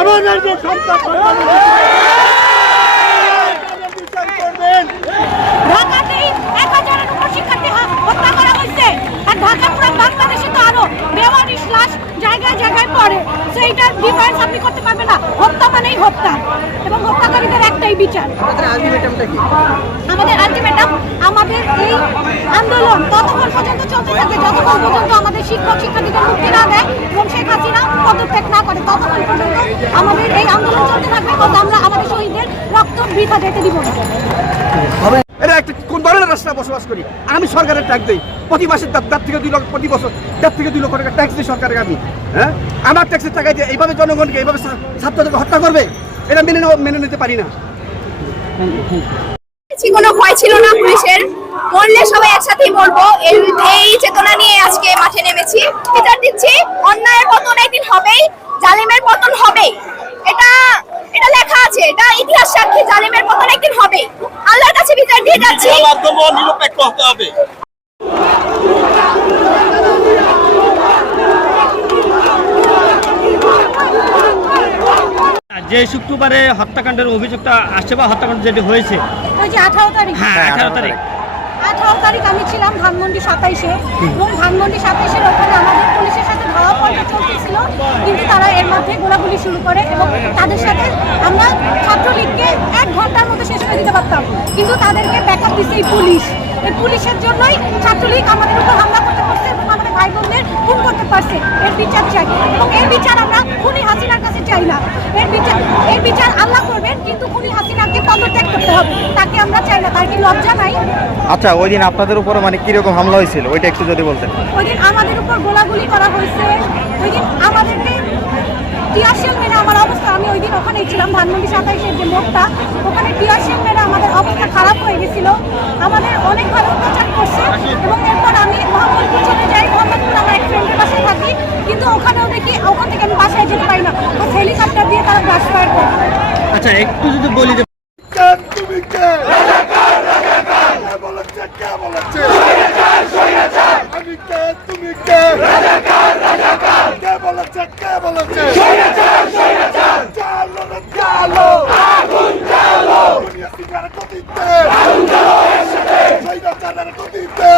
আমাদের যে সন্তান ঢাকাতেই 1000-এর উপর শিক্ষার্থী হত্যা করা হয়েছে, আর ঢাকা পুরো বাংলাদেশে তো আরো বেওয়ারিশ লাশ জায়গায় জায়গায় পড়ে। সেইটার ডিফারেন্স আপনি করতে পারবেন না। হত্যা মানেই হত্যা, এবং হত্যাকারীদের একটাই বিচার। আমাদের আলটিমেটাম, আমাদের এই আন্দোলন ততক্ষণ পর্যন্ত চলতে থাকে যতক্ষণ পর্যন্ত আমাদের শিক্ষক শিক্ষার্থীদের মুক্তি না দেয় এবং শেখ হাসিনা পদত্যাগ না করে, ততক্ষণ পর্যন্ত আমাদের এই আন্দোলন চলতে থাকবে। কিন্তু আমরা আমাদের শহীদদের রক্ত বৃথা যেতে দিব না। এটা একটা কোন ধরনের রাষ্ট্রে বসবাস করি? আমি সরকারের ট্যাক্স দিই প্রতি মাসে 1.5 থেকে 2 লক্ষ, প্রতি বছর 1.5 থেকে 2 লক্ষ টাকা ট্যাক্স দিই সরকারের। আমি আমার ট্যাক্সের টাকা দিয়ে এইভাবে জনগণকে এইভাবে ছাত্রদেরকে হত্যা করবে, এটা মেনে নিতে পারি না। কোনো ভয় ছিল না পুলিশের, মরলে সবাই একসাথেই মরবো, এই চেতনা নিয়ে আজকে মাঠে নেমেছি। বিচার দিচ্ছি, অন্যায়ের পতন একদিন হবেই, জালিমের পতন হবেই। এটা লেখা আছে, এটা ইতিহাস সাক্ষী, জালিমের পতন একদিন হবেই। আল্লাহর কাছে বিচার দিয়ে যাচ্ছি। নিরপেক্ষ হতে হবে। যে শুক্রবারে হত্যাকাণ্ডের অভিযোগটা আসছে বা হত্যাকাণ্ড যেটি হয়েছে, ওই যে 18 তারিখ, হ্যাঁ 18 তারিখ, 18 তারিখ আমি ছিলাম ধানমন্ডি 27-এ, এবং ধানমন্ডি 27-এর ওখানে আমাদের পুলিশের সাথে ধাওয়া পর্ব চলতেছিল, কিন্তু তারা এর মধ্যে গোলাগুলি শুরু করে, এবং তাদের সাথে আমরা ছাত্রলীগকে 1 ঘন্টার মধ্যে শেষ করে দিতে পারতাম, কিন্তু তাদেরকে ব্যাকআপ দিচ্ছে এই পুলিশ। এই পুলিশের জন্যই ছাত্রলীগ আমাদের উপর হামলা করতে পারছে এবং আমাদের ভাই বোনদের খুন করতে পারছে। এর বিচার চাই, এবং এর বিচার আমরা খুনি হাসিনার কাছে চাই না। এর বিচার আল্লাহ করবেন, কিন্তু খুনি হাসিনাকে পদত্যাগ করতে হবে, তাকে আমরা চাই না। তার কি লজ্জা নাই? আচ্ছা, ওই দিন আপনাদের উপরে মানে কিরকম হামলা হয়েছিল ওইটা একটু যদি বলতেন। ওই দিন আমাদের উপর গোলাগুলি করা হয়েছে, ওই দিন আমাদেরকে টিয়ারশেল মেরে আমার অবস্থা, আমি ওই দিন ওখানেই ছিলাম ধানমন্ডি 27-এর যে মোড়টা, ওখানে টিয়ারশেল মেরে আমাদের অবস্থা খারাপ হয়ে গেছিল। আমাদের অনেকভাবে অত্যাচার করছে, এবং এরপর আমি মোহাম্মদপুর চলে যাই। মোহাম্মদপুর আমার এক ফ্রেন্ডের বাসায় থাকি, কিন্তু ওখানেও দেখি ওখান থেকে আমি বাসায় যেতে পারি না, হেলিকপ্টার দিয়ে তারা ব্লাস্ট ফায়ার করে। আচ্ছা একটু যদি বলি যে তুমি কে? বলেছে কে বলেছে? আমি কে? তুমি কে? কে বলেছে? কে বলেছে? চালো রে চালো, আগুন চালো, দুনিয়া সিগারেট দিতে, আগুন চালো একসাথে, শহীদ চালার দিতে।